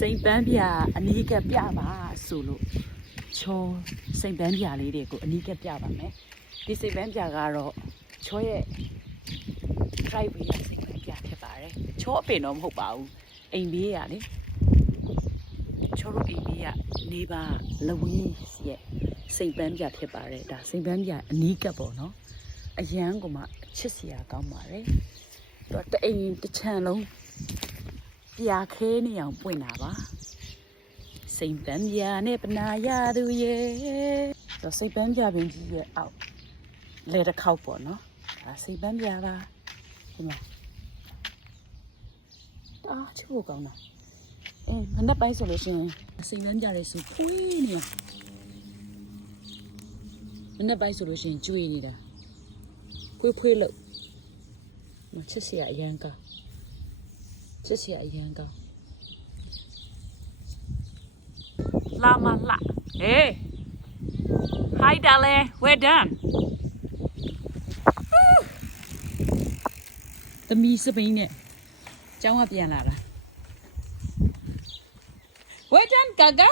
စိန်ပန်းပြအနီးကပ်ပြပါဆိုလို့ချောစိန်ပန်းပြလေးတွေကိုအနီးကပ်ပြပါမယ်ဒီစိန်ပန်းပြကတော့ချောရဲ့ drive ရစိန်ပန်းပြဖြစ်ပါတယ်ချောအပင်တော့မဟုတ်ပါဘူးအိမ်ဘေးရလေချောတို့အိမ်ဘေးကနေပါလဝီးရဲ့စိန်ပန်းပြဖြစ်ပါတယ်ဒါစိန်ပန်းပြအနီးကပ်ပေါ့နော်အရန်ကမှချစ်စရာကောင်းပါတယ်တော့တအိမ်တစ်ချမ်းလုံးပြာခဲနေအောင်ပွင့်တာပါစိန်ပန်းပြနဲ့ပနာရသူရဲ့တော့စိန်ပန်းပြပင်ကြီးရဲ့အောက်လဲတစ်ခေါက်ပေါ့နော်ဒါစိန်ပန်းပြပါဒီမှာတားချိုးကောင်းတာမနေ့ပိုင်းဆိုလို့ရှိရင်စိန်ပန်းပြလေးဆိုဖွေးနေမနေ့ပိုင်းဆိုလို့ရှိရင်ကျွေးနေတာဖွေးလို့ချစ်စရာအရန်ကောင်းချစ်စရာအရန်ကောင်းလာမလာhey hi darling we're done သမီးစပိန်နဲ့ကျောင်းကပြန်လာတာ we're done gaga